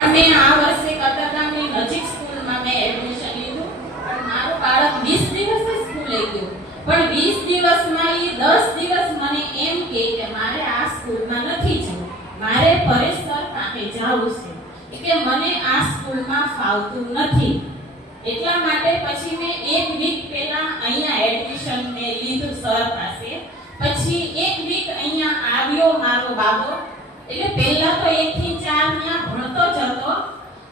મેં આ વર્ષે કતારગામની નજીક સ્કૂલમાં મેં એડમિશન લીધું, પણ મારું બાળક 20 દિવસે સ્કૂલે ગયું. પણ 20 દિવસમાં એ 10 દિવસ મને એમ કહે કે મારે આ સ્કૂલમાં નથી જવું, મારે પરેશ સર પાસે જવું છે, કે મને આ સ્કૂલમાં ફાવતું નથી. એટલા માટે પછી મેં એક વીક પહેલા અહીંયા એડમિશન મેં લીધું સર પાસે. પછી એક વીક અહીંયા આવ્યો મારો બાબો. એટલે પહેલા તો 1 થી 4 ત્યાં ભણતો જ હતો,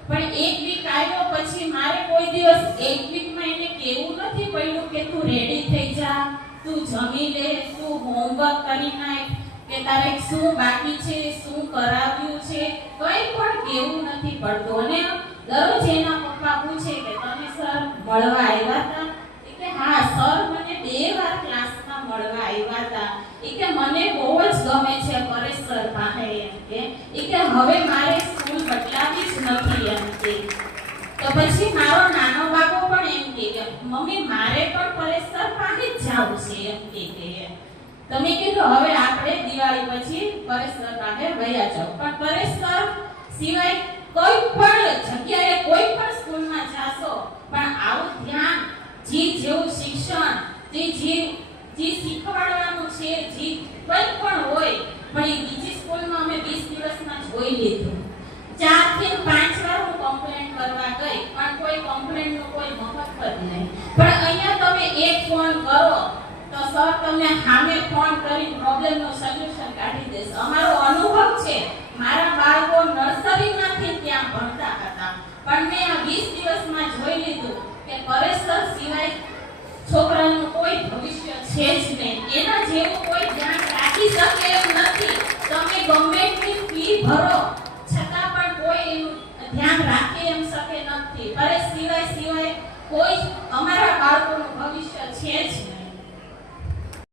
પણ એક વીક આવ્યો પછી મારે કોઈ દિવસ એક વીકમાં એને કહેવું નથી પડ્યું કે તું રેડી થઈ જા, તું જમી લે, તું હોમવર્ક કરી નાખ, કે તારે શું બાકી છે, શું કરાવ્યું છે, કંઈ પણ કહેવું નથી પડતું. અને દરરોજ એના પપ્પા પૂછે કે તમે સર મળવા આવ્યા હતા? કે હા સર મને 2 વાર ક્લાસમાં મળવા આવ્યા હતા. કે મને બહુ જ ગમે છે પરેશ સર પાસે એમ કે હવે મારે સ્કૂલ બદલાવી જ નથી એમ કે. તો પછી મારો નાનો બાબો પણ એમ કે મમ્મી મારે પણ પરેશ સર પાસે જ જવું છે એમ કે. તમે કીધું હવે આપણે દિવાળી પછી પરેશ સર પાસે વયા જાવ. પણ પરેશ સર સિવાય કોઈ પણ જગ્યાએ કોઈ પણ સ્કૂલમાં જાશો પણ આવું ધ્યાન જેવું શિક્ષણ જે શીખવાડવાનું છે, જે કંઈ પણ હોય, પણ એ બીજી સ્કૂલમાં અમે 20 દિવસમાં જોઈ લીધું. 4 થી 5 વાર હું કમ્પ્લેન્ટ કરવા ગઈ, પણ કોઈ કમ્પ્લેન્ટનો કોઈ મહત્વ જ નહીં. પણ અહીંયા તમે એક ફોન કરો તો સર તમને સામે ફોન કરી પ્રોબ્લેમનું સોલ્યુશન કાઢી દેશે. અમારો અનુભવ છે, મારા બાળકો નર્સરીમાંથી ત્યાં ભણતા હતા, પણ મેં આ 20 દિવસમાં જોઈ લીધું કે પરેશ સર સિવાય છોકરાનું કોઈ ભવિષ્ય છે જ નહીં. એના જેવું કોઈ ધ્યાન રાખી શકે એમ નથી. તમે ગવર્મેન્ટની ફી ભરો છતાં પણ કોઈ એનું ધ્યાન રાખી એમ શકે નથી. પરેશ સિવાય કોઈ અમારા બાળકોનું ભવિષ્ય